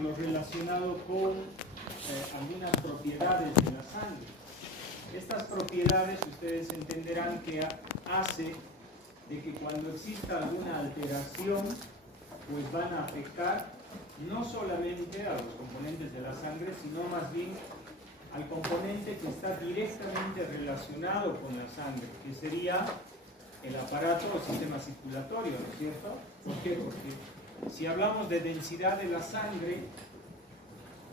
lo relacionado con algunas propiedades de la sangre. Estas propiedades ustedes entenderán que hace de que cuando exista alguna alteración, pues van a afectar no solamente a los componentes de la sangre, sino más bien al componente que está directamente relacionado con la sangre, que sería el aparato o sistema circulatorio, ¿no es cierto? ¿Por qué? Porque si hablamos de densidad de la sangre,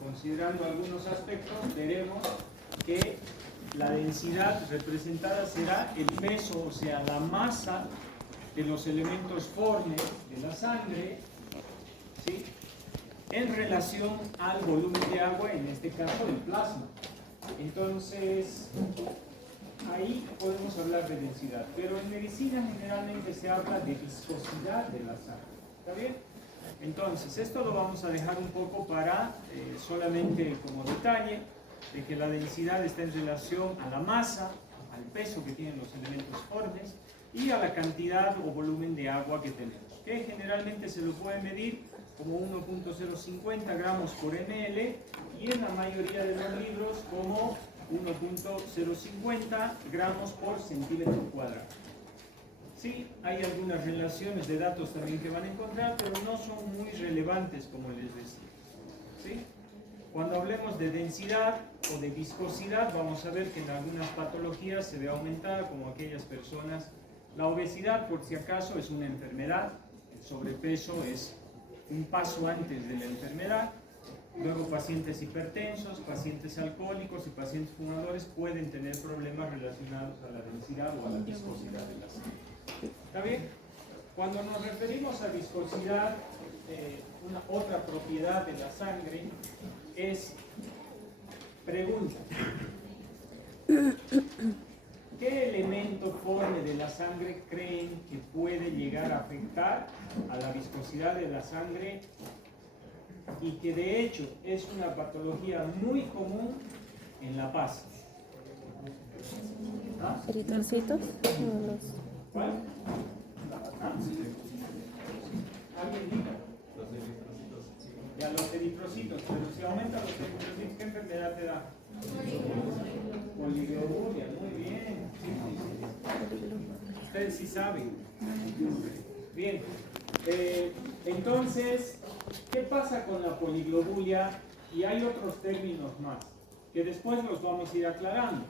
considerando algunos aspectos, veremos que la densidad representada será el peso, o sea, la masa de los elementos formes de la sangre, ¿sí?, en relación al volumen de agua, en este caso del plasma. Entonces, ahí podemos hablar de densidad, pero en medicina generalmente se habla de viscosidad de la sangre. ¿Está bien? Entonces, esto lo vamos a dejar un poco para solamente como detalle, de que la densidad está en relación a la masa, al peso que tienen los elementos formes y a la cantidad o volumen de agua que tenemos, que generalmente se lo puede medir como 1.050 gramos por ml y en la mayoría de los libros como 1.050 gramos por centímetro cuadrado. Sí, hay algunas relaciones de datos también que van a encontrar, pero no son muy relevantes, como les decía. ¿Sí? Cuando hablemos de densidad o de viscosidad, vamos a ver que en algunas patologías se ve aumentada, como aquellas personas. La obesidad, por si acaso, es una enfermedad. El sobrepeso es un paso antes de la enfermedad. Luego, pacientes hipertensos, pacientes alcohólicos y pacientes fumadores pueden tener problemas relacionados a la densidad o a la viscosidad de la sangre. ¿Está bien? Cuando nos referimos a viscosidad, una otra propiedad de la sangre es, pregunta, ¿qué elemento forme de la sangre creen que puede llegar a afectar a la viscosidad de la sangre y que de hecho es una patología muy común en La Paz? ¿Ah? ¿Eritrocitos? ¿Cuál? ¿Ah? ¿Alguien diga? Ya, los eritrocitos, pero si aumentan los eritrocitos, ¿qué enfermedad te da? Poliglobulia, muy bien. Ustedes sí saben. Bien, entonces, ¿qué pasa con la poliglobulia? Y hay otros términos más, que después los vamos a ir aclarando.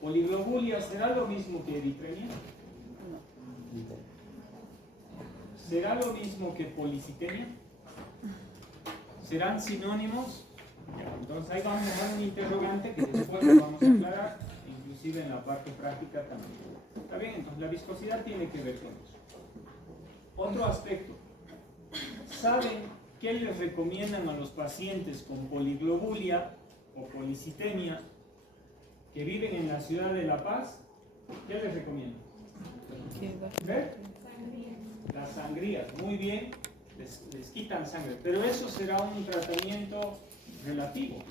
¿Poliglobulia será lo mismo que eritremia? ¿Será lo mismo que policitemia? ¿Serán sinónimos? Entonces ahí vamos a dejar un interrogante que después lo vamos a aclarar, inclusive en la parte práctica también. ¿Está bien? Entonces la viscosidad tiene que ver con eso. Otro aspecto. ¿Saben qué les recomiendan a los pacientes con poliglobulia o policitemia que viven en la ciudad de La Paz? ¿Qué les recomiendan? ¿Ver? Las sangrías, muy bien, les quitan sangre, pero eso será un tratamiento relativo, ¿no?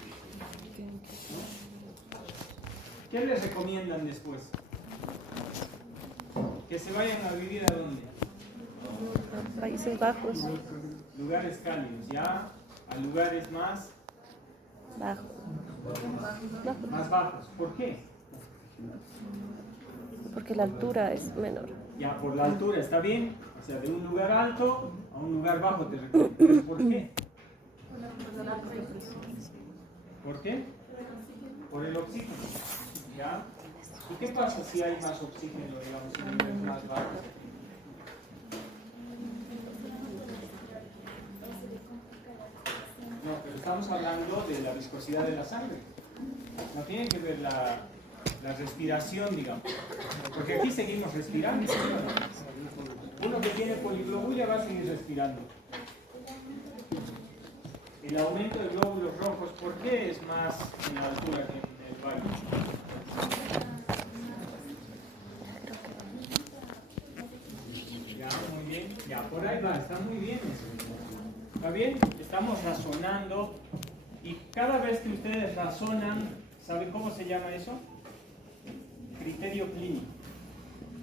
¿Qué les recomiendan después? Que se vayan a vivir ¿a dónde? Países Bajos. Lugares cálidos, ya, a lugares más Bajos. bajos. ¿Por qué? Porque la altura es menor. Ya, por la altura, ¿está bien? O sea, de un lugar alto a un lugar bajo te recomiendan. ¿Por qué? ¿Por qué? Por el oxígeno. ¿Ya? ¿Y qué pasa si hay más oxígeno, digamos, en un nivel más bajo? No, pero estamos hablando de la viscosidad de la sangre. No tiene que ver la respiración, digamos. Porque aquí seguimos respirando. Uno que tiene poliglobulia va a seguir respirando. El aumento de glóbulos rojos, ¿por qué es más en la altura que en el valle? Ya, muy bien. Ya, por ahí va, está muy bien eso. ¿Está bien? Estamos razonando y cada vez que ustedes razonan, ¿saben cómo se llama eso? Criterio clínico.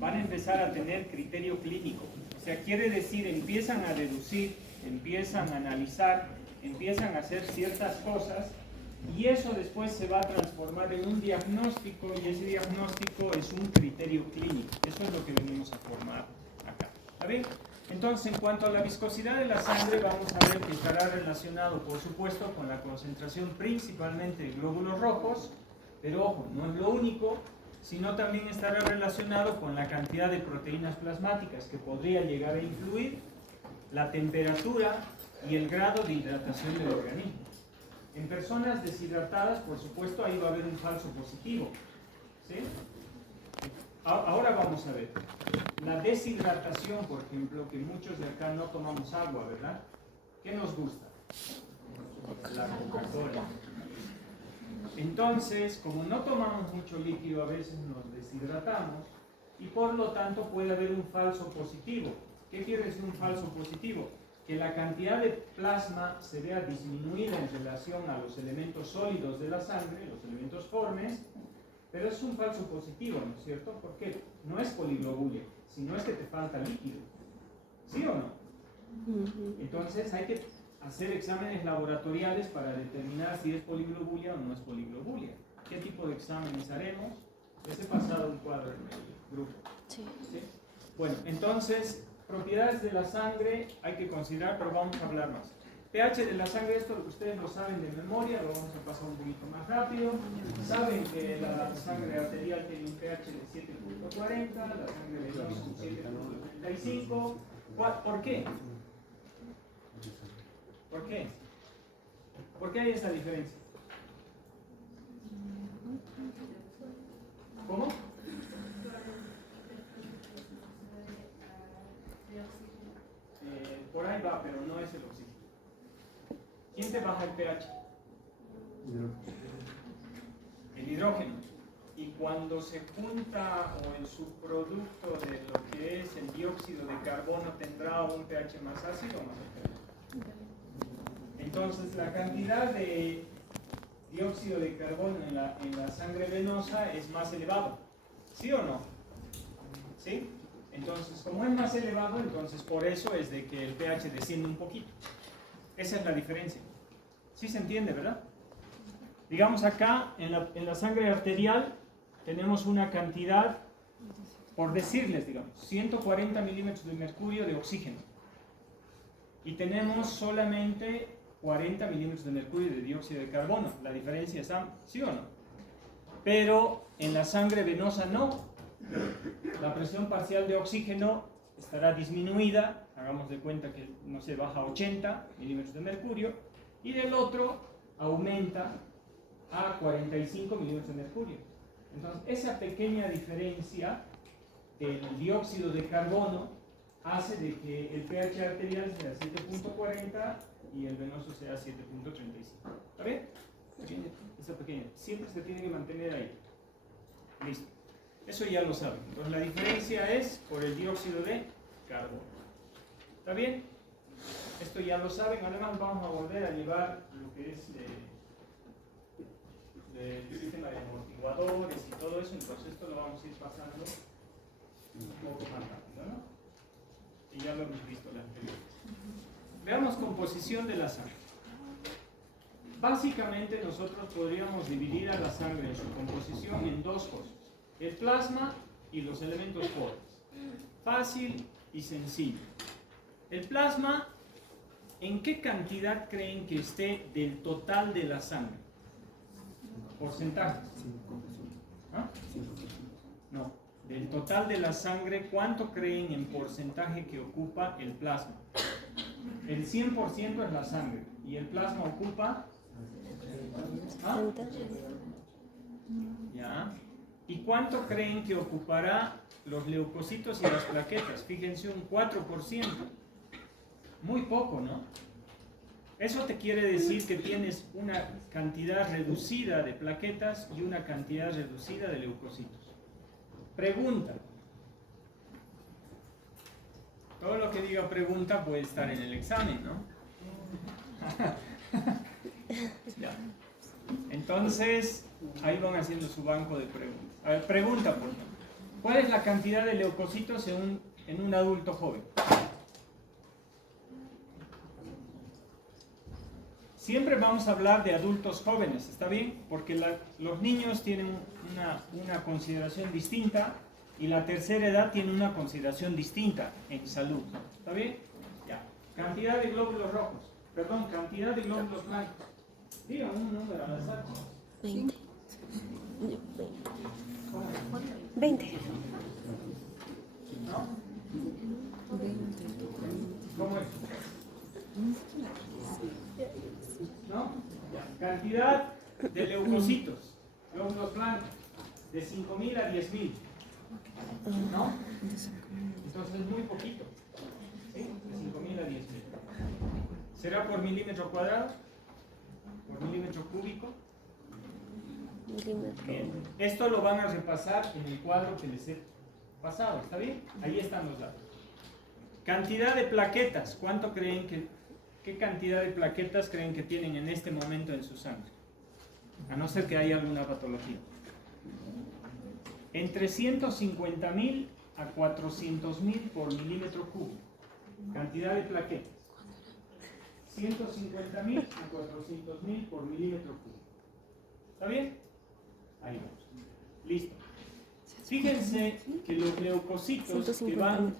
Van a empezar a tener criterio clínico. O sea, quiere decir, empiezan a deducir, empiezan a analizar, empiezan a hacer ciertas cosas y eso después se va a transformar en un diagnóstico y ese diagnóstico es un criterio clínico. Eso es lo que venimos a formar acá. ¿Está bien? Entonces, en cuanto a la viscosidad de la sangre, vamos a ver que estará relacionado, por supuesto, con la concentración principalmente de glóbulos rojos, pero ojo, no es lo único, sino también estará relacionado con la cantidad de proteínas plasmáticas que podría llegar a influir, la temperatura y el grado de hidratación del organismo. En personas deshidratadas, por supuesto, ahí va a haber un falso positivo. ¿Sí? Ahora vamos a ver. La deshidratación, por ejemplo, que muchos de acá no tomamos agua, ¿verdad? ¿Qué nos gusta? La Coca-Cola. Entonces, como no tomamos mucho líquido, a veces nos deshidratamos y por lo tanto puede haber un falso positivo. ¿Qué quiere decir un falso positivo? Que la cantidad de plasma se vea disminuida en relación a los elementos sólidos de la sangre, los elementos formes, pero es un falso positivo, ¿no es cierto? ¿Por qué? No es poliglobulia, sino es que te falta líquido. ¿Sí o no? Entonces hay que hacer exámenes laboratoriales para determinar si es poliglobulia o no es poliglobulia. ¿Qué tipo de exámenes haremos? Les he pasado un cuadro en el grupo. Sí. ¿Sí? Bueno, entonces, propiedades de la sangre hay que considerar, pero vamos a hablar más. pH de la sangre, esto ustedes lo saben de memoria, lo vamos a pasar un poquito más rápido. Saben que la sangre arterial tiene un pH de 7.40, la sangre venosa 7.35. ¿Por qué? ¿Por qué? ¿Por qué hay esa diferencia? ¿Cómo? Por ahí va, pero no es el oxígeno. ¿Quién te baja el pH? El hidrógeno. Y cuando se junta o el subproducto de lo que es el dióxido de carbono tendrá un pH más ácido o más ácido. Entonces la cantidad de dióxido de carbono en la sangre venosa es más elevado. ¿Sí o no? ¿Sí? Entonces, como es más elevado, entonces por eso es de que el pH desciende un poquito. Esa es la diferencia. ¿Sí se entiende, verdad? Digamos acá, en la sangre arterial, tenemos una cantidad, por decirles, digamos, 140 milímetros de mercurio de oxígeno. Y tenemos solamente 40 milímetros de mercurio de dióxido de carbono. La diferencia es amplia, ¿sí o no? Pero en la sangre venosa no. La presión parcial de oxígeno estará disminuida, hagamos de cuenta que, no sé, baja a 80 milímetros de mercurio, y del otro aumenta a 45 milímetros de mercurio. Entonces, esa pequeña diferencia del dióxido de carbono hace de que el pH arterial sea 7.40 y el venoso sea 7.35. ¿Está bien? Esa pequeña. Siempre se tiene que mantener ahí. Listo. Eso ya lo saben. Entonces la diferencia es por el dióxido de carbono. ¿Está bien? Esto ya lo saben. Además vamos a volver a llevar lo que es el sistema de amortiguadores y todo eso. Entonces esto lo vamos a ir pasando un poco más rápido, ¿no? Y ya lo hemos visto la anterior. Veamos composición de la sangre. Básicamente nosotros podríamos dividir a la sangre en su composición en dos cosas. El plasma y los elementos formes. Fácil y sencillo. El plasma, ¿en qué cantidad creen que esté del total de la sangre? ¿Porcentaje? ¿Ah? No. Del total de la sangre, ¿cuánto creen en porcentaje que ocupa el plasma? El 100% es la sangre. ¿Y el plasma ocupa? ¿Ah? ¿Ya? ¿Y cuánto creen que ocupará los leucocitos y las plaquetas? Fíjense, un 4%. Muy poco, ¿no? Eso te quiere decir que tienes una cantidad reducida de plaquetas y una cantidad reducida de leucocitos. Pregunta. Todo lo que diga pregunta puede estar en el examen, ¿no? Ya. Entonces, ahí van haciendo su banco de preguntas. A ver, pregunta, por ejemplo. ¿Cuál es la cantidad de leucocitos en un adulto joven? Siempre vamos a hablar de adultos jóvenes, ¿está bien? Porque los niños tienen una consideración distinta y la tercera edad tiene una consideración distinta en salud. ¿Está bien? Ya. Cantidad de glóbulos rojos. Perdón, cantidad de glóbulos blancos. Diga un número al azar. 20. 20. ¿No? ¿Cómo es? ¿No? Ya. Cantidad de leucocitos, glóbulos blancos, de 5.000 a 10.000. ¿No? Entonces es muy poquito. ¿Sí? De 5.000 a 10.000. ¿Será por milímetro cuadrado? ¿Por milímetro cúbico? Milímetro. Bien. Esto lo van a repasar en el cuadro que les he pasado, ¿está bien? Ahí están los datos. Cantidad de plaquetas. ¿Cuánto creen qué cantidad de plaquetas creen que tienen en este momento en su sangre? A no ser que haya alguna patología. Entre 150.000 a 400.000 por milímetro cúbico. Cantidad de plaquetas. 150.000 a 400.000 por milímetro cúbico. ¿Está bien? Ahí vamos. Listo. Fíjense que los leucocitos que van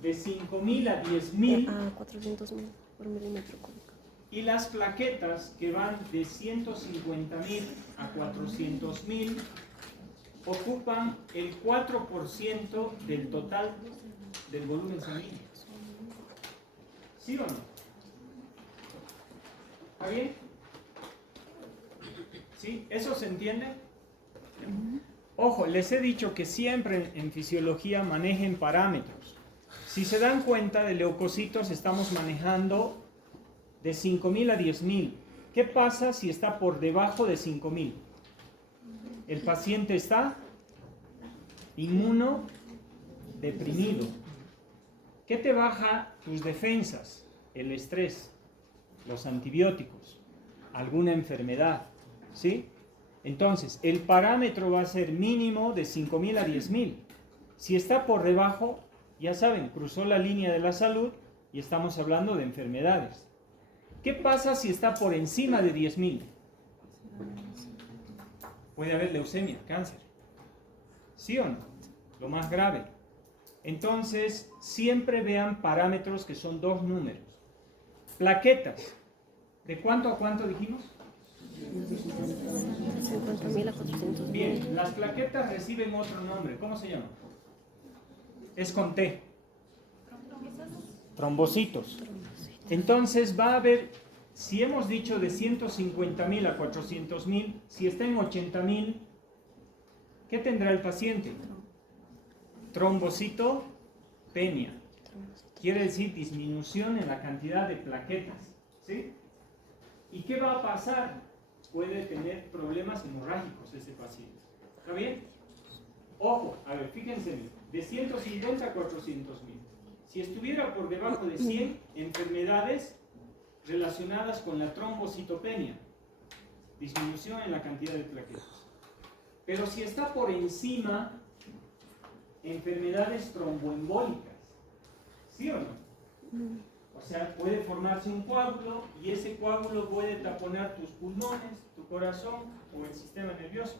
de 5.000 a 10.000 a 400.000 por milímetro cúbico. y las plaquetas que van de 150.000 a 400.000 ocupan el 4% del total del volumen sanguíneo. ¿Sí o no? ¿Está bien? ¿Sí? ¿Eso se entiende? Ojo, les he dicho que siempre en fisiología manejen parámetros. Si se dan cuenta, de leucocitos estamos manejando de 5.000 a 10.000. ¿Qué pasa si está por debajo de 5.000? El paciente está inmunodeprimido. ¿Qué te baja tus defensas? El estrés, los antibióticos, alguna enfermedad, ¿sí? Entonces, el parámetro va a ser mínimo de 5.000 a 10.000. Si está por debajo, ya saben, cruzó la línea de la salud y estamos hablando de enfermedades. ¿Qué pasa si está por encima de 10.000? Puede haber leucemia, cáncer. ¿Sí o no? Lo más grave. Entonces, siempre vean parámetros que son dos números. Plaquetas. ¿De cuánto a cuánto dijimos? 50.000 a 400.000. Bien, las plaquetas reciben otro nombre. ¿Cómo se llama? Es con T. Trombocitos. Entonces va a haber, si hemos dicho de 150.000 a 400.000, si está en 80.000, ¿qué tendrá el paciente? Trombocitopenia. Quiere decir disminución en la cantidad de plaquetas. ¿Sí? ¿Y qué va a pasar? Puede tener problemas hemorrágicos ese paciente. ¿Está bien? Ojo, a ver, fíjense bien. De 150 a 400.000. Si estuviera por debajo de 100, enfermedades relacionadas con la trombocitopenia, disminución en la cantidad de plaquetas. Pero si está por encima, enfermedades tromboembólicas, ¿sí o no? O sea, puede formarse un coágulo y ese coágulo puede taponar tus pulmones, tu corazón o el sistema nervioso.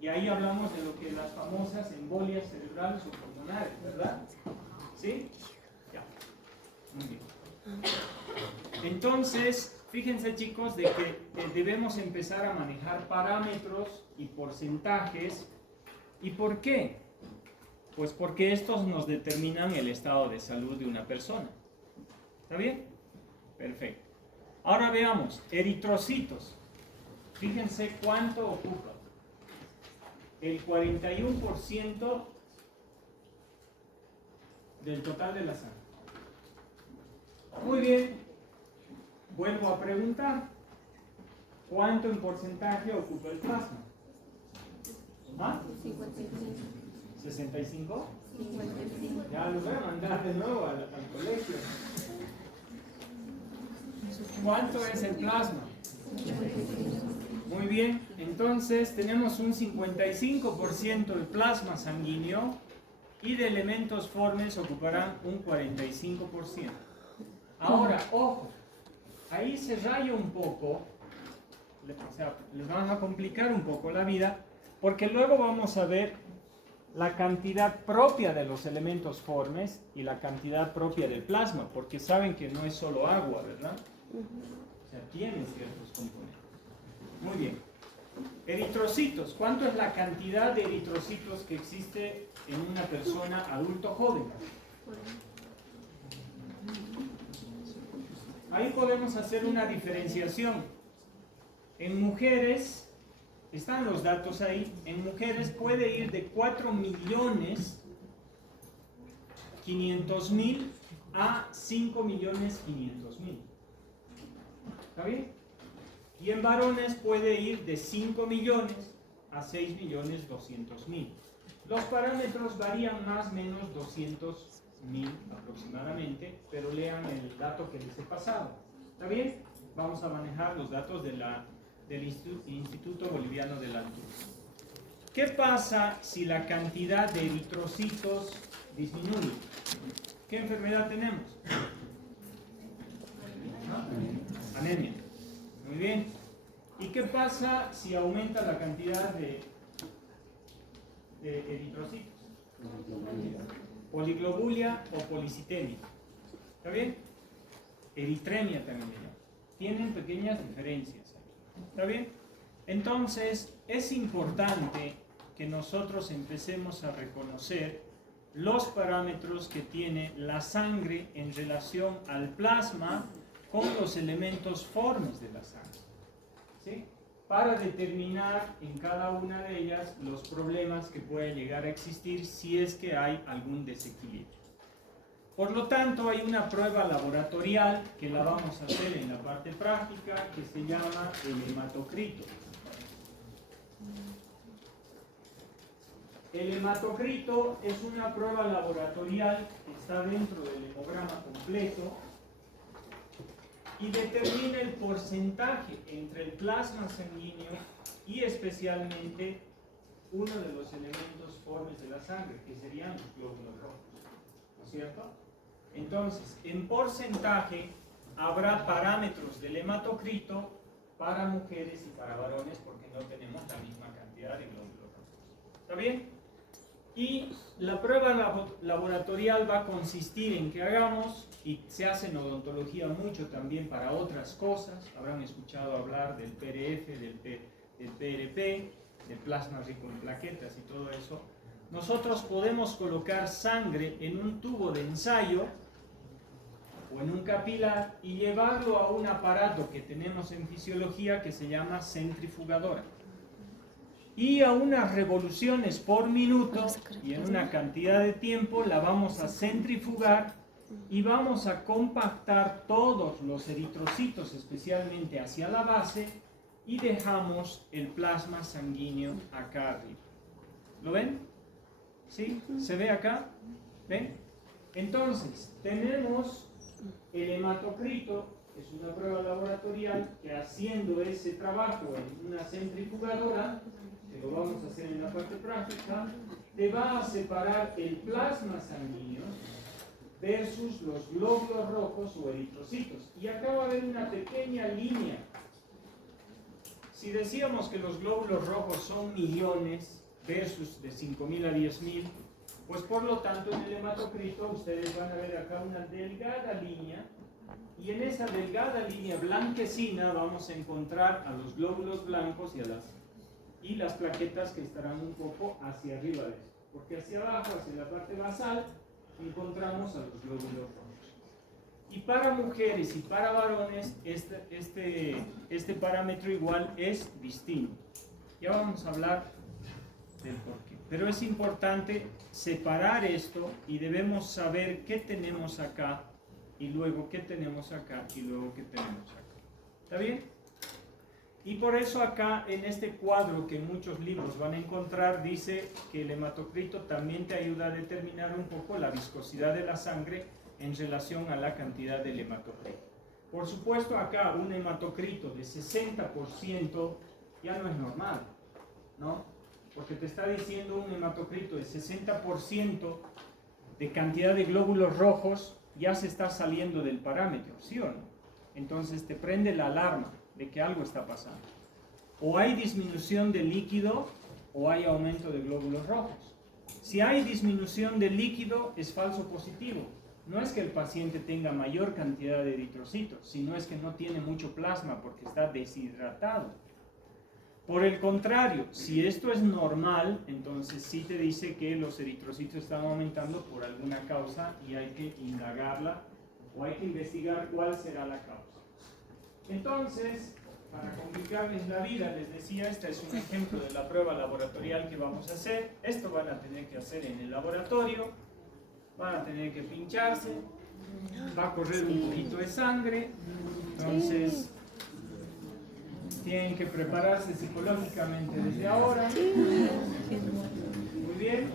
Y ahí hablamos de lo que las famosas embolias cerebrales o pulmonares, ¿verdad? ¿Sí? Ya. Muy bien. Entonces, fíjense chicos de que debemos empezar a manejar parámetros y porcentajes. ¿Y por qué? Pues porque estos nos determinan el estado de salud de una persona. ¿Está bien? Perfecto. Ahora veamos, eritrocitos. Fíjense cuánto ocupa. El 41% del total de la sangre. Muy bien. Vuelvo a preguntar. ¿Cuánto en porcentaje ocupa el plasma? ¿Ah? 65. ¿65? Ya lo voy a mandar de nuevo al colegio. ¿Cuánto es el plasma? Muy bien, entonces tenemos un 55% del plasma sanguíneo y de elementos formes ocuparán un 45%. Ahora, ojo, ahí se raya un poco, o sea, les vamos a complicar un poco la vida, porque luego vamos a ver la cantidad propia de los elementos formes y la cantidad propia del plasma, porque saben que no es solo agua, ¿verdad? O sea, tiene ciertos componentes. Muy bien. Eritrocitos. ¿Cuánto es la cantidad de eritrocitos que existe en una persona adulto joven? Ahí podemos hacer una diferenciación. En mujeres, están los datos ahí, en mujeres puede ir de 4.500.000 a 5.500.000. ¿Está bien? Y en varones puede ir de 5 millones a 6.200.000. Los parámetros varían más o menos 200.000 aproximadamente, pero lean el dato que les he pasado. ¿Está bien? Vamos a manejar los datos del Instituto Boliviano de la Altura. ¿Qué pasa si la cantidad de eritrocitos disminuye? ¿Qué enfermedad tenemos? Anemia. Muy bien. ¿Y qué pasa si aumenta la cantidad de eritrocitos? Poliglobulia o policitemia. ¿Está bien? Eritremia también. Tienen pequeñas diferencias. ¿Está bien? Entonces, es importante que nosotros empecemos a reconocer los parámetros que tiene la sangre en relación al plasma con los elementos formes de la sangre, ¿sí? Para determinar en cada una de ellas los problemas que pueden llegar a existir si es que hay algún desequilibrio. Por lo tanto, hay una prueba laboratorial que la vamos a hacer en la parte práctica que se llama el hematocrito. El hematocrito es una prueba laboratorial que está dentro del hemograma completo y determina el porcentaje entre el plasma sanguíneo y especialmente uno de los elementos formes de la sangre, que serían los glóbulos rojos. ¿No es cierto? Entonces, en porcentaje habrá parámetros del hematocrito para mujeres y para varones porque no tenemos la misma cantidad de glóbulos rojos. ¿Está bien? Y la prueba laboratorial va a consistir en que hagamos, y se hace en odontología mucho también para otras cosas, habrán escuchado hablar del PRF, del PRP, del plasma rico en plaquetas y todo eso. Nosotros podemos colocar sangre en un tubo de ensayo o en un capilar y llevarlo a un aparato que tenemos en fisiología que se llama centrifugadora. Y a unas revoluciones por minuto y en una cantidad de tiempo la vamos a centrifugar y vamos a compactar todos los eritrocitos, especialmente hacia la base, y dejamos el plasma sanguíneo acá arriba. ¿Lo ven? ¿Sí? ¿Se ve acá? ¿Ven? Entonces, tenemos el hematocrito, que es una prueba laboratorial que haciendo ese trabajo en una centrifugadora, que lo vamos a hacer en la parte práctica, te va a separar el plasma sanguíneo versus los glóbulos rojos o eritrocitos. Y acá va a haber una pequeña línea. Si decíamos que los glóbulos rojos son millones versus de 5.000 a 10.000, pues por lo tanto en el hematocrito ustedes van a ver acá una delgada línea, y en esa delgada línea blanquecina vamos a encontrar a los glóbulos blancos y las plaquetas que estarán un poco hacia arriba de esto, porque hacia abajo, hacia la parte basal, encontramos a los glóbulos rojos. Y para mujeres y para varones este parámetro igual es distinto. Ya vamos a hablar del porqué. Pero es importante separar esto y debemos saber qué tenemos acá y luego qué tenemos acá y luego qué tenemos acá. ¿Está bien? Y por eso acá en este cuadro que en muchos libros van a encontrar dice que el hematocrito también te ayuda a determinar un poco la viscosidad de la sangre en relación a la cantidad del hematocrito. Por supuesto acá un hematocrito de 60% ya no es normal, ¿no? Porque te está diciendo un hematocrito de 60% de cantidad de glóbulos rojos ya se está saliendo del parámetro, ¿sí o no? entonces te prende la alarma de que algo está pasando. O hay disminución de líquido o hay aumento de glóbulos rojos. Si hay disminución de líquido, es falso positivo. No es que el paciente tenga mayor cantidad de eritrocitos, sino es que no tiene mucho plasma porque está deshidratado. Por el contrario, si esto es normal, entonces sí te dice que los eritrocitos están aumentando por alguna causa y hay que indagarla o hay que investigar cuál será la causa. Entonces, para complicarles la vida, les decía, este es un ejemplo de la prueba laboratorial que vamos a hacer. Esto van a tener que hacer en el laboratorio, van a tener que pincharse, va a correr un poquito de sangre, entonces tienen que prepararse psicológicamente desde ahora. Muy bien.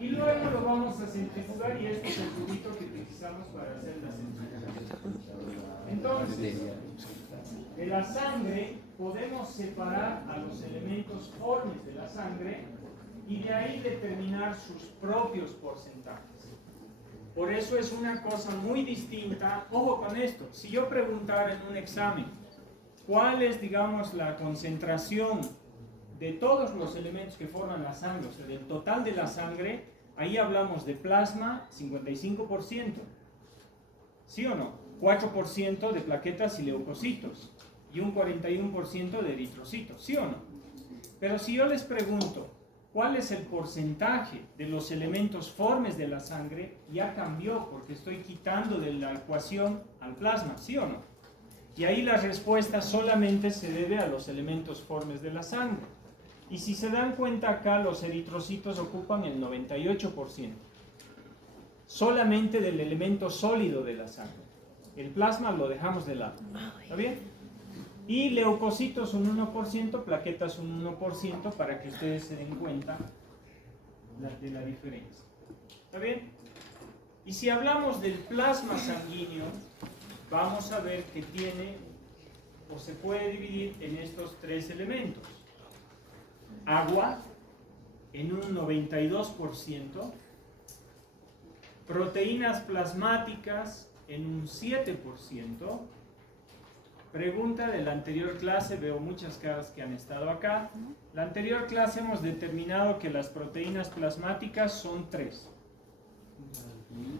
Y luego lo vamos a centrifugar y este es el tubito que utilizamos para hacer la centrifugación. Entonces, de la sangre podemos separar a los elementos formes de la sangre y de ahí determinar sus propios porcentajes. Por eso es una cosa muy distinta. Ojo con esto, si yo preguntara en un examen cuál es, digamos, la concentración de todos los elementos que forman la sangre, o sea, del total de la sangre, ahí hablamos de plasma, 55%, ¿sí o no? 4% de plaquetas y leucocitos y un 41% de eritrocitos, ¿sí o no? Pero si yo les pregunto cuál es el porcentaje de los elementos formes de la sangre, ya cambió porque estoy quitando de la ecuación al plasma, ¿sí o no? Y ahí la respuesta solamente se debe a los elementos formes de la sangre. Y si se dan cuenta acá, los eritrocitos ocupan el 98%, solamente del elemento sólido de la sangre. El plasma lo dejamos de lado, ¿está bien? Y leucocitos un 1%, plaquetas un 1%, para que ustedes se den cuenta de la diferencia. ¿Está bien? Y si hablamos del plasma sanguíneo, vamos a ver que tiene, o se puede dividir en estos tres elementos. Agua en un 92%, proteínas plasmáticas en un 7%. Pregunta de la anterior clase, veo muchas caras que han estado acá. La anterior clase hemos determinado que las proteínas plasmáticas son 3.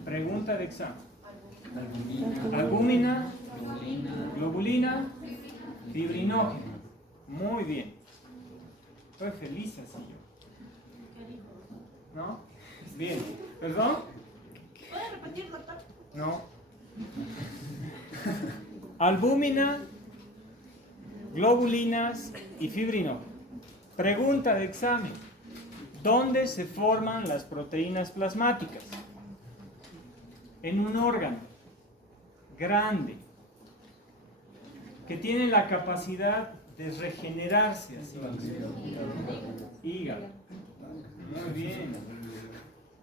Pregunta de examen. Albúmina, globulina, fibrinógeno. Muy bien. Estoy feliz así yo. ¿No? Bien. ¿Perdón? ¿Puede repetir, doctor? No. Albúmina, globulinas y fibrinógeno. Pregunta de examen. ¿Dónde se forman las proteínas plasmáticas? En un órgano grande que tiene la capacidad de regenerarse así. Hígado. Muy bien.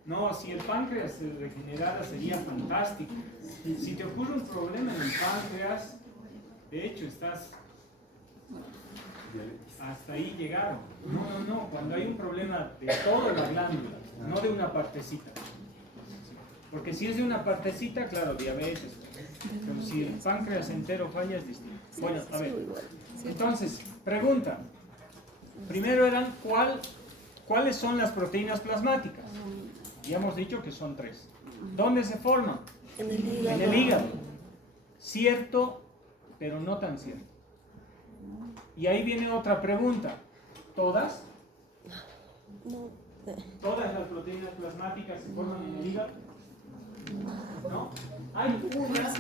No, si el páncreas se regenerara sería fantástico. Si te ocurre un problema en el páncreas, de hecho estás hasta ahí llegaron. No, cuando hay un problema de toda la glándula, no de una partecita. Porque si es de una partecita, claro, diabetes. Pero si el páncreas entero falla es distinto. Bueno, a ver. Entonces, pregunta. Primero eran, ¿cuáles son las proteínas plasmáticas? Ya hemos dicho que son 3. ¿Dónde se forman? En el hígado. En el hígado. Cierto, pero no tan cierto. Y ahí viene otra pregunta. ¿Todas? No. ¿Todas las proteínas plasmáticas se forman en el hígado? ¿No? Hay una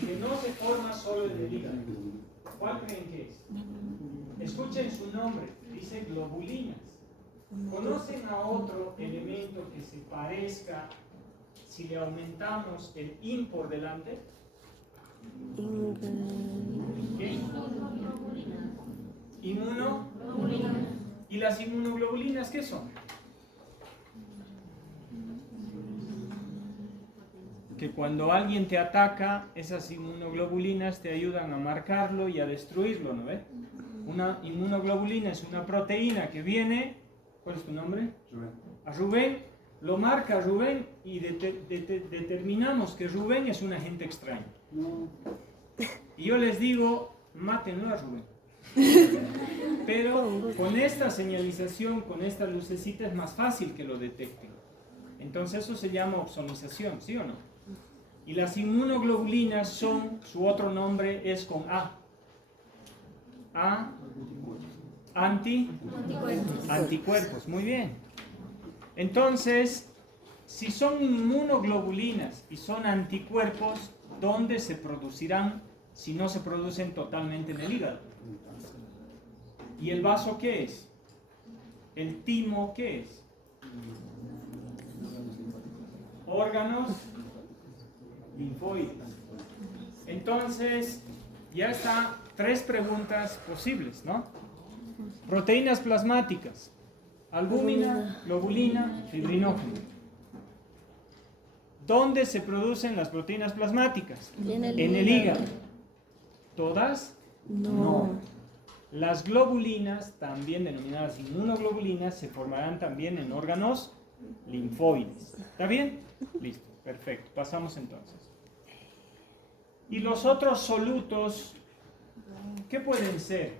que no se forma solo en el hígado. ¿Cuál creen que es? Escuchen su nombre. Dice globulinas. ¿Conocen a otro elemento que se parezca si le aumentamos el in por delante? ¿Qué? Inmunoglobulinas. ¿Y las inmunoglobulinas qué son? Que cuando alguien te ataca, esas inmunoglobulinas te ayudan a marcarlo y a destruirlo, ¿no ves? Una inmunoglobulina es una proteína que viene, ¿cuál es tu nombre? Rubén. A Rubén, lo marca Rubén y determinamos que Rubén es un agente extraño. Y yo les digo, mátenlo a Rubén. Pero con esta señalización, con esta lucecita es más fácil que lo detecten. Entonces eso se llama opsonización, ¿sí o no? Y las inmunoglobulinas son, su otro nombre es con A. Anticuerpos, muy bien. Entonces, si son inmunoglobulinas y son anticuerpos, ¿dónde se producirán si no se producen totalmente en el hígado? ¿Y el vaso qué es? ¿El timo qué es? Órganos linfoides. Entonces, ya está 3 preguntas posibles, ¿no? Proteínas plasmáticas: albúmina, globulina, fibrinógeno. ¿Dónde se producen las proteínas plasmáticas? En el hígado. ¿Todas? No. Las globulinas, también denominadas inmunoglobulinas, se formarán también en órganos linfoides. ¿Está bien? Listo, perfecto. Pasamos entonces. ¿Y los otros solutos qué pueden ser?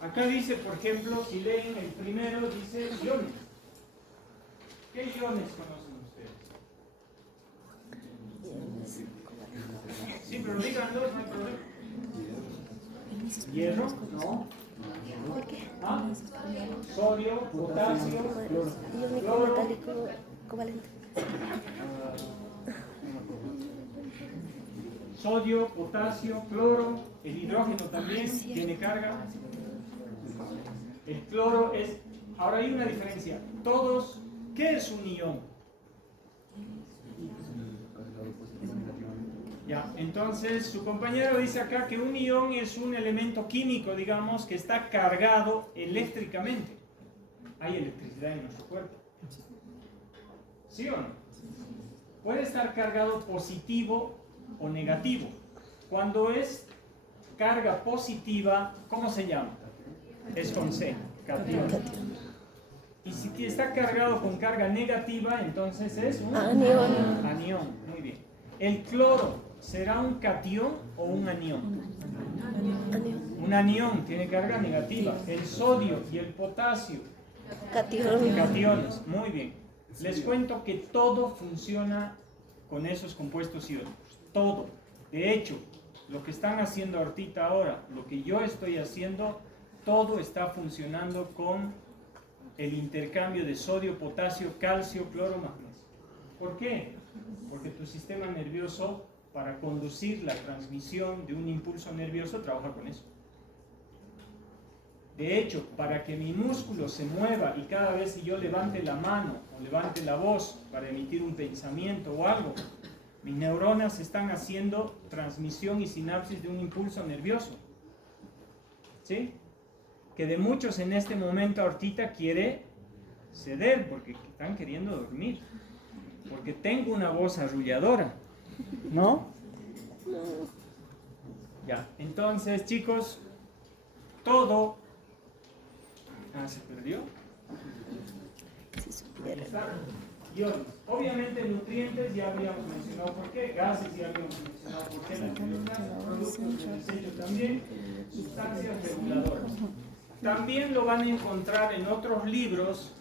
Acá dice, por ejemplo, si leen el primero, dice iones. ¿Qué iones conocen ustedes? Sí, pero díganlos, no hay problema. ¿Hierro? No. ¿Ah? Sodio, potasio, Iónico, cloro. metálico, covalente. Sodio, potasio, cloro. El hidrógeno también tiene carga. El cloro es... Ahora hay una diferencia. Todos... ¿Qué es un ion? Ya, entonces su compañero dice acá que un ion es un elemento químico, digamos, que está cargado eléctricamente. Hay electricidad en nuestro cuerpo. ¿Sí o no? Puede estar cargado positivo o negativo. Cuando es carga positiva, ¿cómo se llama? Es con C, catión. Y si está cargado con carga negativa, entonces es un anión. anión. Muy bien. ¿El cloro será un catión o un anión? Anión. Un anión tiene carga negativa. El sodio y el potasio, Catión. cationes. Muy bien. Les cuento que todo funciona con esos compuestos iónicos. Todo. De hecho, lo que están haciendo ahora, lo que yo estoy haciendo, todo está funcionando con el intercambio de sodio, potasio, calcio, cloro, magnesio. ¿Por qué? Porque tu sistema nervioso, para conducir la transmisión de un impulso nervioso, trabaja con eso. De hecho, para que mi músculo se mueva y cada vez que yo levante la mano o levante la voz para emitir un pensamiento o algo, mis neuronas están haciendo transmisión y sinapsis de un impulso nervioso. ¿Sí? Que de muchos en este momento ahorita quiere ceder porque están queriendo dormir. Porque tengo una voz arrulladora. ¿No? Ya, entonces chicos, todo... ¿se perdió? Si supiera. Está. Iones. Obviamente nutrientes ya habíamos mencionado por qué, gases ya habíamos mencionado por qué, productos de desecho también, sustancias reguladoras. También lo van a encontrar en otros libros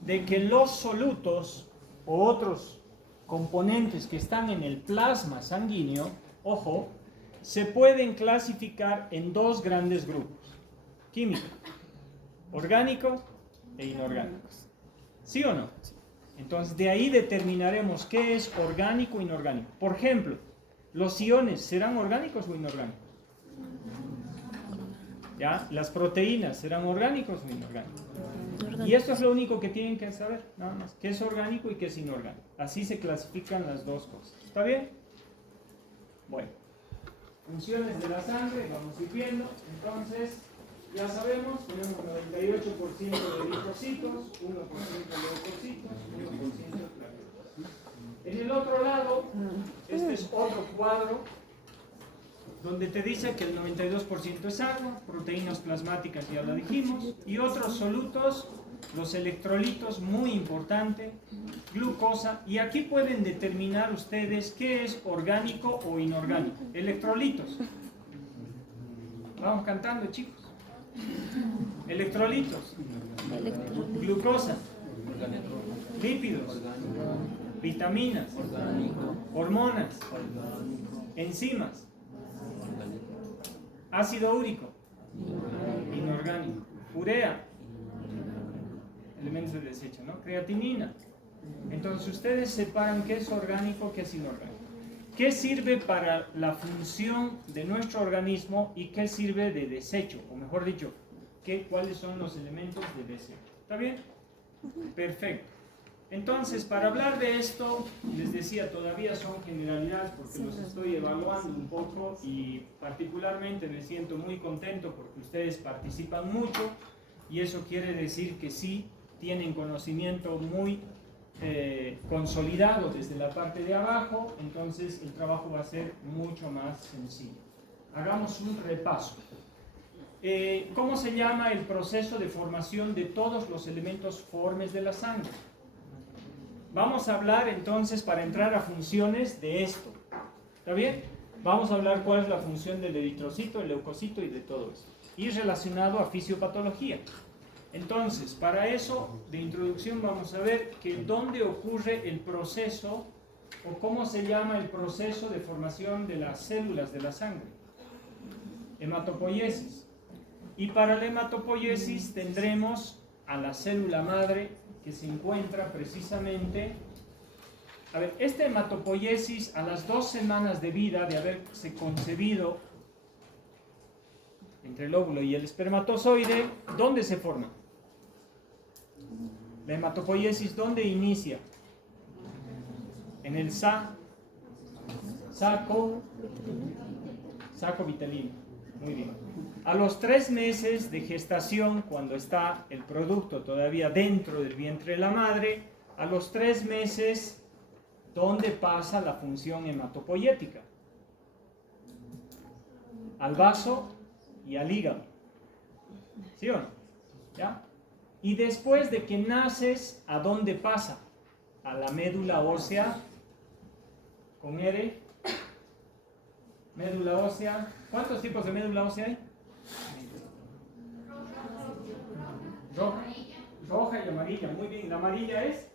de que los solutos o otros componentes que están en el plasma sanguíneo, ojo, se pueden clasificar en 2 grandes grupos químicos, orgánicos e inorgánicos. ¿Sí o no? Entonces de ahí determinaremos qué es orgánico e inorgánico. Por ejemplo, ¿los iones serán orgánicos o inorgánicos? ¿Ya? ¿Las proteínas serán orgánicos o inorgánicos? Y esto es lo único que tienen que saber, nada más, qué es orgánico y qué es inorgánico. Así se clasifican las 2 cosas. ¿Está bien? Bueno, funciones de la sangre, vamos a ir viendo. Entonces, ya sabemos, tenemos 98% de eritrocitos, 1% de leucocitos, 1% de plaquetas. En el otro lado, este es otro cuadro donde te dice que el 92% es agua, proteínas plasmáticas ya lo dijimos, y otros solutos los electrolitos, muy importante, glucosa, y aquí pueden determinar ustedes qué es orgánico o inorgánico. Electrolitos. Vamos cantando, chicos. Electrolitos, glucosa, lípidos, vitaminas, hormonas, enzimas, ácido úrico, inorgánico, urea, elementos de desecho, ¿no? Creatinina. Entonces ustedes separan qué es orgánico, qué es inorgánico. ¿Qué sirve para la función de nuestro organismo y qué sirve de desecho? O mejor dicho, ¿cuáles son los elementos de desecho? ¿Está bien? Perfecto. Entonces, para hablar de esto, les decía, todavía son generalidades porque los estoy evaluando un poco y particularmente me siento muy contento porque ustedes participan mucho y eso quiere decir que sí tienen conocimiento muy consolidado desde la parte de abajo, entonces el trabajo va a ser mucho más sencillo. Hagamos un repaso. ¿Cómo se llama el proceso de formación de todos los elementos formes de la sangre? Vamos a hablar entonces, para entrar a funciones, de esto. ¿Está bien? Vamos a hablar cuál es la función del eritrocito, el leucocito y de todo eso. Y relacionado a fisiopatología. Entonces, para eso, de introducción, vamos a ver que dónde ocurre el proceso o cómo se llama el proceso de formación de las células de la sangre. Hematopoiesis. Y para la hematopoiesis tendremos a la célula madre que se encuentra precisamente... A ver, esta hematopoiesis a las 2 semanas de vida de haberse concebido entre el óvulo y el espermatozoide, ¿dónde se forma? La hematopoiesis, ¿dónde inicia? En el saco vitelino. Muy bien. A los 3 meses de gestación, cuando está el producto todavía dentro del vientre de la madre, a los 3 meses, ¿dónde pasa la función hematopoyética? Al vaso y al hígado. ¿Sí o no? ¿Ya? Y después de que naces, ¿a dónde pasa? A la médula ósea, con R. Médula ósea. ¿Cuántos tipos de médula ósea hay? Roja y amarilla. Muy bien. La amarilla es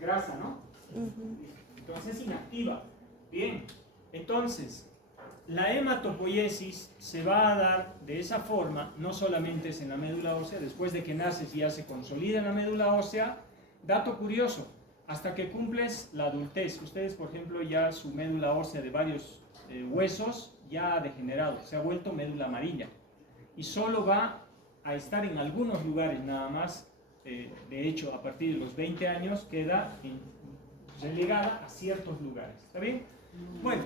grasa, ¿no? Entonces inactiva. Bien. Entonces, la hematopoiesis se va a dar de esa forma, no solamente es en la médula ósea, después de que naces y ya se consolida en la médula ósea. Dato curioso, hasta que cumples la adultez, ustedes por ejemplo ya su médula ósea de varios huesos ya ha degenerado, se ha vuelto médula amarilla y solo va a estar en algunos lugares nada más, de hecho a partir de los 20 años queda relegada a ciertos lugares, ¿está bien? Bueno.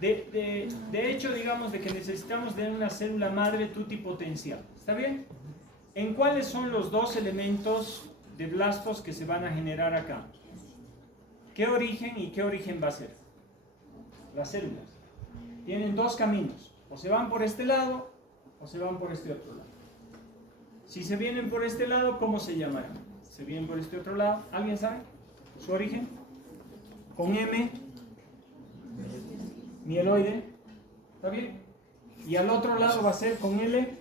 De hecho, digamos, de que necesitamos de una célula madre tutipotencial. ¿Está bien? ¿En cuáles son los 2 elementos de blastos que se van a generar acá? ¿Qué origen y qué origen va a ser? Las células. Tienen 2 caminos. O se van por este lado o se van por este otro lado. Si se vienen por este lado, ¿cómo se llamarán? Se vienen por este otro lado. ¿Alguien sabe su origen? Con M. Mieloide, ¿está bien? Y al otro lado va a ser con L,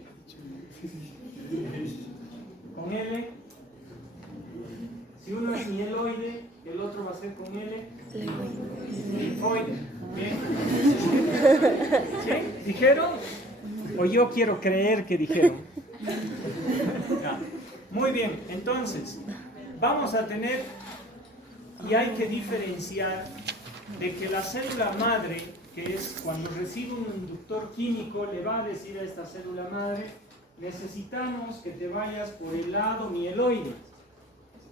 si uno es mieloide, el otro va a ser con L, linfoide, ¿bien? ¿Sí? ¿Dijeron? O yo quiero creer que dijeron. Ya. Muy bien, entonces, vamos a tener, y hay que diferenciar de que la célula madre, que es cuando recibe un inductor químico, le va a decir a esta célula madre, necesitamos que te vayas por el lado mieloide,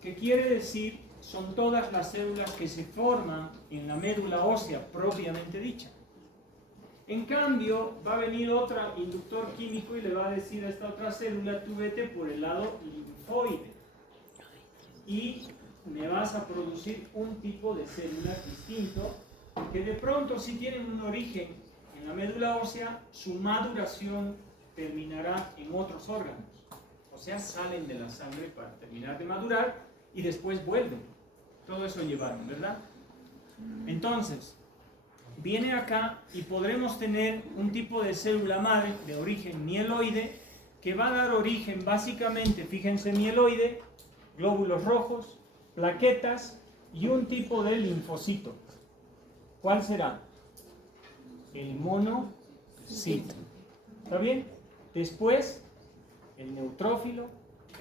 que quiere decir, son todas las células que se forman en la médula ósea propiamente dicha. En cambio, va a venir otro inductor químico y le va a decir a esta otra célula, tú vete por el lado linfoide y me vas a producir un tipo de célula distinto que de pronto, si tienen un origen en la médula ósea, su maduración terminará en otros órganos. O sea, salen de la sangre para terminar de madurar y después vuelven. Todo eso llevaron, ¿verdad? Entonces, viene acá y podremos tener un tipo de célula madre de origen mieloide que va a dar origen básicamente, fíjense, mieloide, glóbulos rojos, plaquetas y un tipo de linfocito. ¿Cuál será? El monocito. ¿Está bien? Después, el neutrófilo,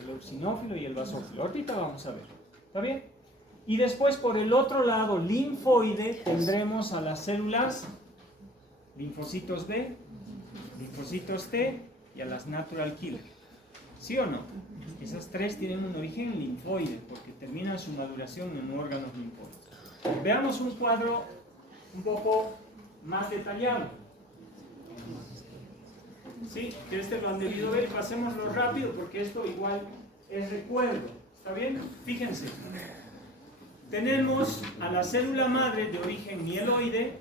el eosinófilo y el basófilo. Ahorita vamos a ver. ¿Está bien? Y después, por el otro lado, linfoide, tendremos a las células linfocitos B, linfocitos T y a las natural killer. ¿Sí o no? Esas tres tienen un origen linfoide porque terminan su maduración en órganos linfoides. Veamos un cuadro un poco más detallado. Sí, que este lo han debido ver y pasémoslo rápido porque esto igual es recuerdo. ¿Está bien? Fíjense. Tenemos a la célula madre de origen mieloide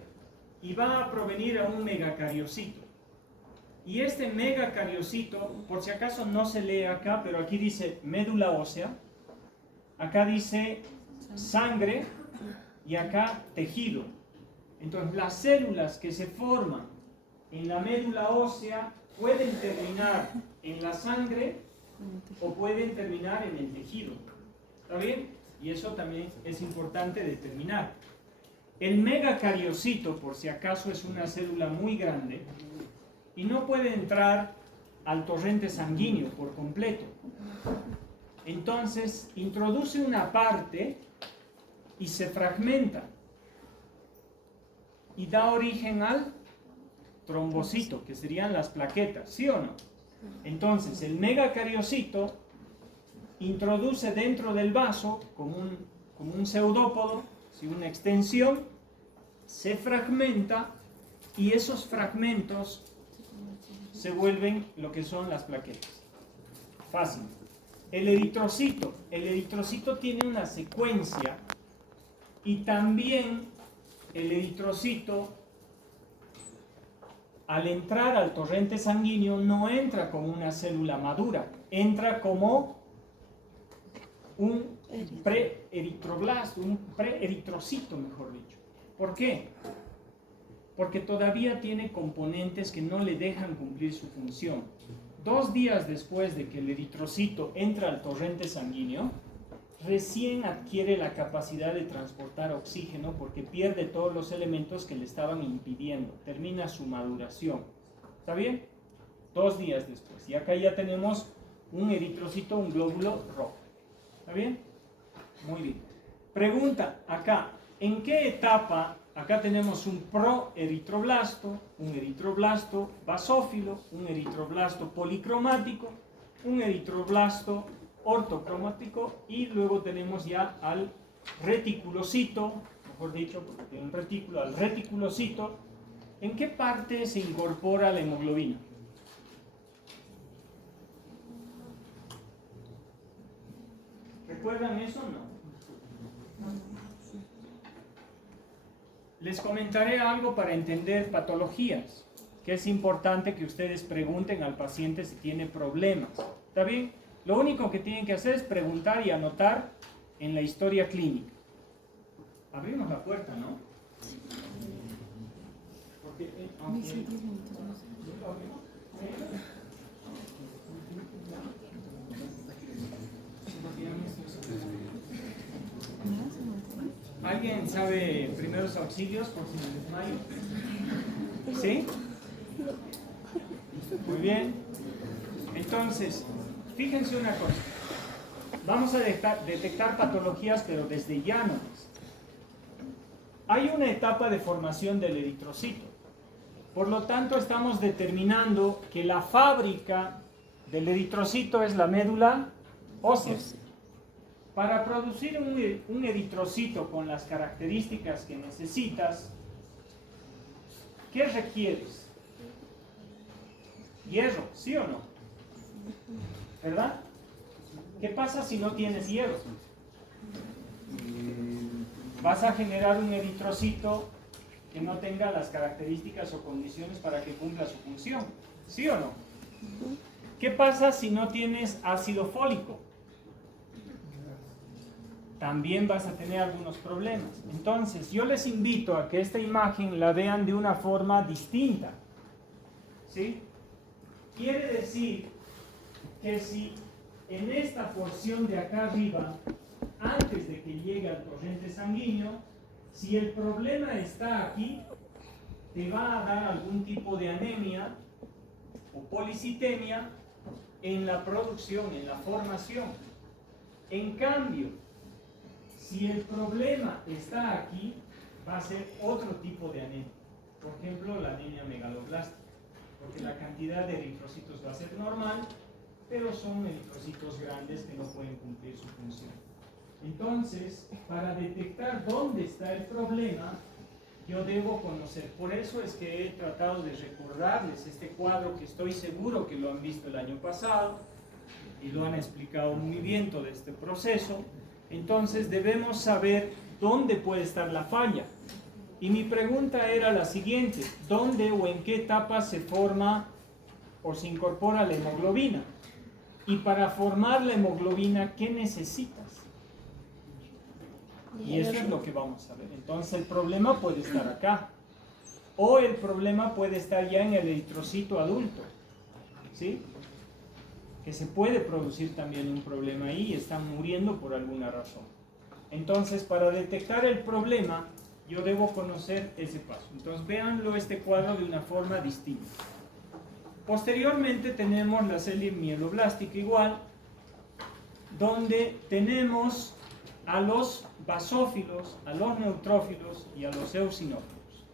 y va a provenir a un megacariocito. Y este megacariocito, por si acaso no se lee acá, pero aquí dice médula ósea, acá dice sangre y acá tejido. Entonces las células que se forman en la médula ósea pueden terminar en la sangre o pueden terminar en el tejido. ¿Está bien? Y eso también es importante determinar. El megacariocito, por si acaso, es una célula muy grande y no puede entrar al torrente sanguíneo por completo. Entonces, introduce una parte y se fragmenta y da origen al trombocito, que serían las plaquetas, ¿sí o no? Entonces, el megacariocito introduce dentro del vaso, como un pseudópodo, ¿sí? Una extensión, se fragmenta y esos fragmentos se vuelven lo que son las plaquetas. Fácil. El eritrocito tiene una secuencia y también el eritrocito, al entrar al torrente sanguíneo, no entra como una célula madura, entra como un preeritroblasto, un preeritrocito, mejor dicho. ¿Por qué? Porque todavía tiene componentes que no le dejan cumplir su función. 2 días después de que el eritrocito entra al torrente sanguíneo, recién adquiere la capacidad de transportar oxígeno porque pierde todos los elementos que le estaban impidiendo. Termina su maduración. ¿Está bien? 2 días después. Y acá ya tenemos un eritrocito, un glóbulo rojo. ¿Está bien? Muy bien. Pregunta acá, ¿en qué etapa? Acá tenemos un proeritroblasto, un eritroblasto basófilo, un eritroblasto policromático, un eritroblasto ortocromático y luego tenemos ya al reticulocito, mejor dicho, porque tiene un retículo, al reticulocito. ¿En qué parte se incorpora la hemoglobina? ¿Recuerdan eso o no? Les comentaré algo para entender patologías, que es importante que ustedes pregunten al paciente si tiene problemas. ¿Está bien? Lo único que tienen que hacer es preguntar y anotar en la historia clínica. Abrimos la puerta, ¿no? Porque, ¿alguien sabe primeros auxilios por si me desmayo? ¿Sí? Muy bien. Entonces, fíjense una cosa. Vamos a detectar patologías, pero desde ya no más. Hay una etapa de formación del eritrocito. Por lo tanto, estamos determinando que la fábrica del eritrocito es la médula ósea. Para producir un eritrocito con las características que necesitas, ¿qué requieres? Hierro, ¿sí o no? ¿Verdad? ¿Qué pasa si no tienes hierro? Vas a generar un eritrocito que no tenga las características o condiciones para que cumpla su función, ¿sí o no? ¿Qué pasa si no tienes ácido fólico? También vas a tener algunos problemas. Entonces, yo les invito a que esta imagen la vean de una forma distinta. ¿Sí? Quiere decir que si en esta porción de acá arriba, antes de que llegue al torrente sanguíneo, si el problema está aquí, te va a dar algún tipo de anemia o policitemia en la producción, en la formación. En cambio, si el problema está aquí, va a ser otro tipo de anemia. Por ejemplo, la anemia megaloblástica, porque la cantidad de eritrocitos va a ser normal, pero son eritrocitos grandes que no pueden cumplir su función. Entonces, para detectar dónde está el problema, yo debo conocer. Por eso es que he tratado de recordarles este cuadro que estoy seguro que lo han visto el año pasado y lo han explicado muy bien todo este proceso. Entonces debemos saber dónde puede estar la falla. Y mi pregunta era la siguiente: ¿dónde o en qué etapa se forma o se incorpora la hemoglobina? Y para formar la hemoglobina, ¿qué necesitas? Y eso es lo que vamos a ver. Entonces el problema puede estar acá, o el problema puede estar ya en el eritrocito adulto, ¿sí? Que se puede producir también un problema ahí y están muriendo por alguna razón. Entonces, para detectar el problema, yo debo conocer ese paso. Entonces, véanlo este cuadro de una forma distinta. Posteriormente tenemos la serie mieloblástica igual, donde tenemos a los basófilos, a los neutrófilos y a los eosinófilos.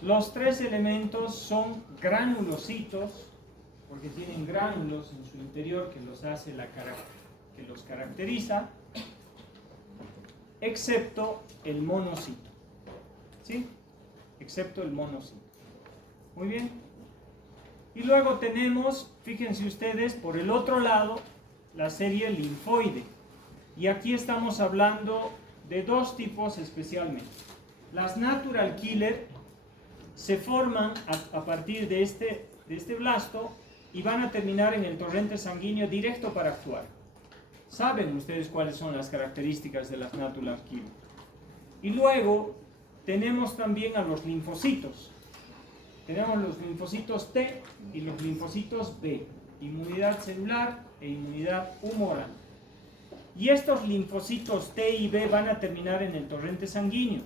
Los tres elementos son granulocitos, porque tienen gránulos en su interior que los hace que los caracteriza, excepto el monocito. ¿Sí? Excepto el monocito. Muy bien. Y luego tenemos, fíjense ustedes, por el otro lado, la serie linfoide. Y aquí estamos hablando de dos tipos especialmente. Las natural killer se forman a partir de este blasto y van a terminar en el torrente sanguíneo directo para actuar. ¿Saben ustedes cuáles son las características de las natural killer? Y luego tenemos también a los linfocitos. Tenemos los linfocitos T y los linfocitos B, inmunidad celular e inmunidad humoral. Y estos linfocitos T y B van a terminar en el torrente sanguíneo.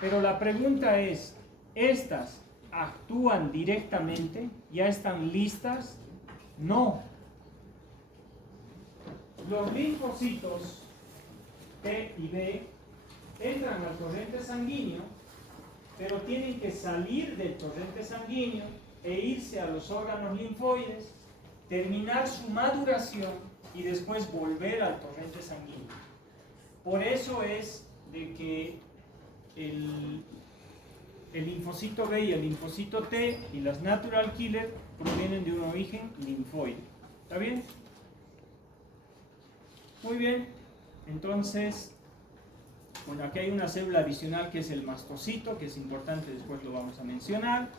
Pero la pregunta es, ¿estas actúan directamente? ¿Ya están listas? No. Los linfocitos T y B entran al torrente sanguíneo, pero tienen que salir del torrente sanguíneo e irse a los órganos linfoides, terminar su maduración y después volver al torrente sanguíneo. Por eso es de que el linfocito B y el linfocito T y las natural killer provienen de un origen linfoide. ¿Está bien? Muy bien. Entonces, bueno, aquí hay una célula adicional que es el mastocito, que es importante, después lo vamos a mencionar.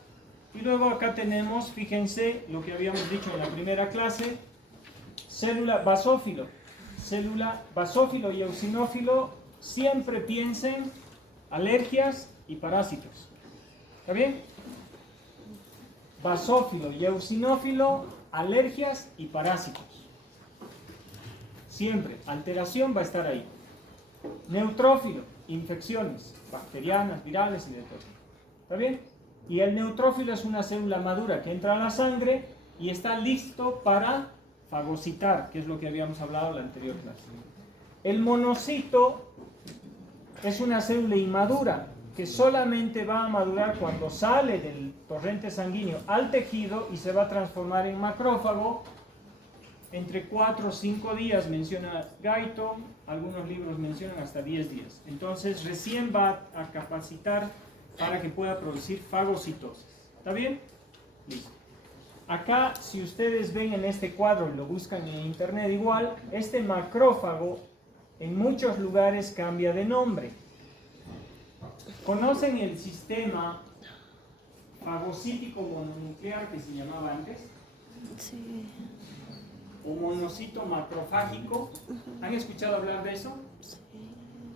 Y luego acá tenemos, fíjense lo que habíamos dicho en la primera clase, célula basófilo y eosinófilo. Siempre piensen alergias y parásitos. ¿Está bien? Basófilo y eosinófilo, alergias y parásitos. Siempre, alteración va a estar ahí. Neutrófilo, infecciones bacterianas, virales y de todo. ¿Está bien? Y el neutrófilo es una célula madura que entra a la sangre y está listo para fagocitar, que es lo que habíamos hablado en la anterior clase. El monocito es una célula inmadura que solamente va a madurar cuando sale del torrente sanguíneo al tejido y se va a transformar en macrófago. Entre 4 o 5 días menciona Guyton, algunos libros mencionan hasta 10 días. Entonces recién va a capacitar para que pueda producir fagocitosis. ¿Está bien? Listo. Acá, si ustedes ven en este cuadro, lo buscan en internet igual, este macrófago en muchos lugares cambia de nombre. ¿Conocen el sistema fagocítico mononuclear que se llamaba antes? Sí. o monocito macrofágico. ¿Han escuchado hablar de eso? Sí.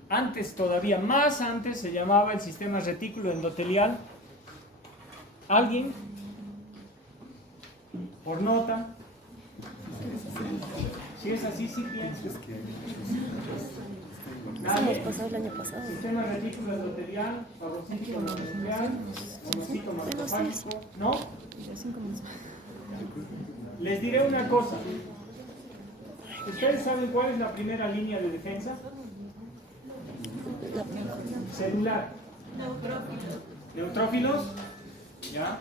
Antes, todavía más antes, se llamaba el sistema retículo endotelial. ¿Alguien? Por nota. Si es así, sí pienso. Hemos pasado el año pasado. Sistema retículo endotelial, fagocítico endotelial, monocito macrofágico. ¿No? Les diré una cosa. ¿Ustedes saben cuál es la primera línea de defensa? Celular. Neutrófilos. ¿Ya?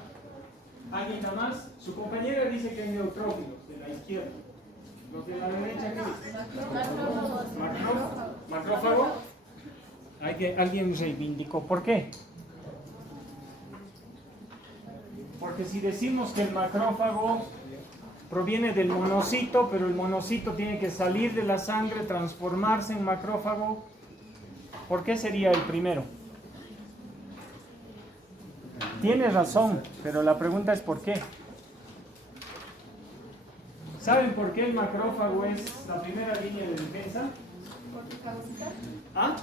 ¿Alguien nada más? Su compañera dice que hay neutrófilos de la izquierda. ¿Los de la derecha qué es? Macrófago. Alguien reivindicó. ¿Por qué? Porque si decimos que el macrófago proviene del monocito, pero el monocito tiene que salir de la sangre, transformarse en macrófago, ¿por qué sería el primero? Tiene razón, pero la pregunta es ¿por qué? ¿Saben por qué el macrófago es la primera línea de defensa? ¿Ah?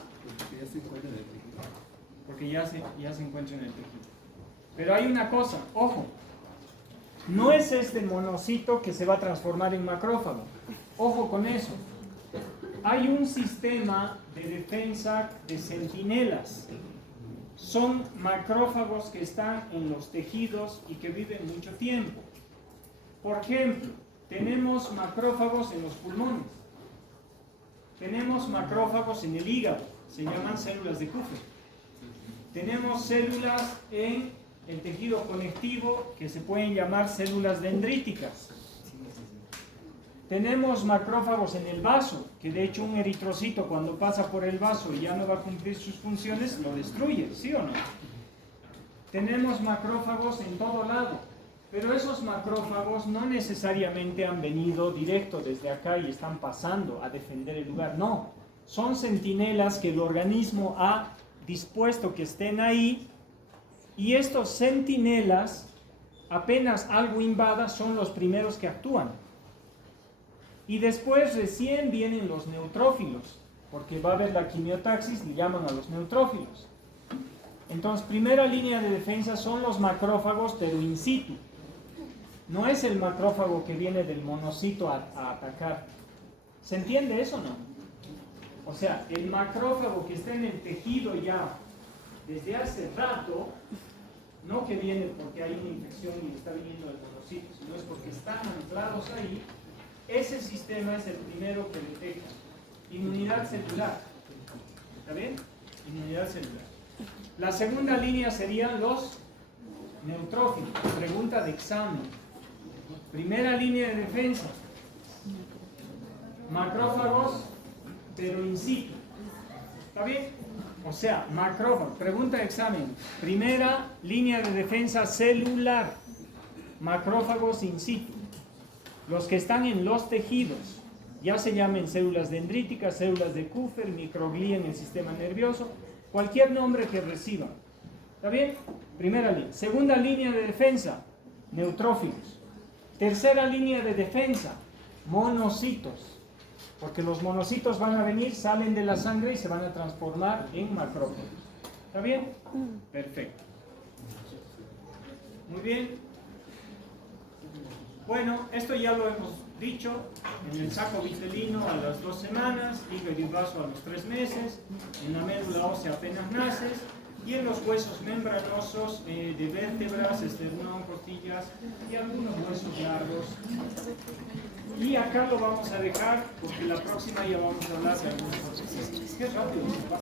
Porque ya se encuentra en el tejido. Pero hay una cosa, ojo, no es este monocito que se va a transformar en macrófago. Ojo con eso. Hay un sistema de defensa de centinelas. Son macrófagos que están en los tejidos y que viven mucho tiempo. Por ejemplo, tenemos macrófagos en los pulmones. Tenemos macrófagos en el hígado. Se llaman células de Kupffer. Tenemos células en el tejido conectivo que se pueden llamar células dendríticas. Tenemos macrófagos en el vaso, que de hecho un eritrocito cuando pasa por el vaso y ya no va a cumplir sus funciones, lo destruye, ¿sí o no? Tenemos macrófagos en todo lado, pero esos macrófagos no necesariamente han venido directo desde acá y están pasando a defender el lugar, no. Son centinelas que el organismo ha dispuesto que estén ahí, y estos centinelas, apenas algo invada, son los primeros que actúan. Y después recién vienen los neutrófilos, porque va a haber la quimiotaxis y llaman a los neutrófilos. Entonces, primera línea de defensa son los macrófagos, pero in situ. No es el macrófago que viene del monocito a atacar. ¿Se entiende eso o no? O sea, el macrófago que está en el tejido ya desde hace rato, no que viene porque hay una infección y está viniendo del monocito, sino es porque están anclados ahí. Ese sistema es el primero que detecta. Inmunidad celular. ¿Está bien? Inmunidad celular. La segunda línea serían los neutrófilos. Pregunta de examen. Primera línea de defensa. Macrófagos, pero in situ. ¿Está bien? O sea, macrófagos. Pregunta de examen. Primera línea de defensa celular. Macrófagos in situ. Los que están en los tejidos, ya se llamen células dendríticas, células de Kupffer, microglía en el sistema nervioso, cualquier nombre que reciban. ¿Está bien? Primera línea. Segunda línea de defensa, neutrófilos. Tercera línea de defensa, monocitos. Porque los monocitos van a venir, salen de la sangre y se van a transformar en macrófagos. ¿Está bien? Perfecto. Muy bien. Bueno, esto ya lo hemos dicho, en el saco vitelino a las 2 semanas, hígado y vaso a los 3 meses, en la médula ósea apenas naces, y en los huesos membranosos de vértebras, esternón, costillas y algunos huesos largos. Y acá lo vamos a dejar porque la próxima ya vamos a hablar de algunos otros. Qué rápido se pasa.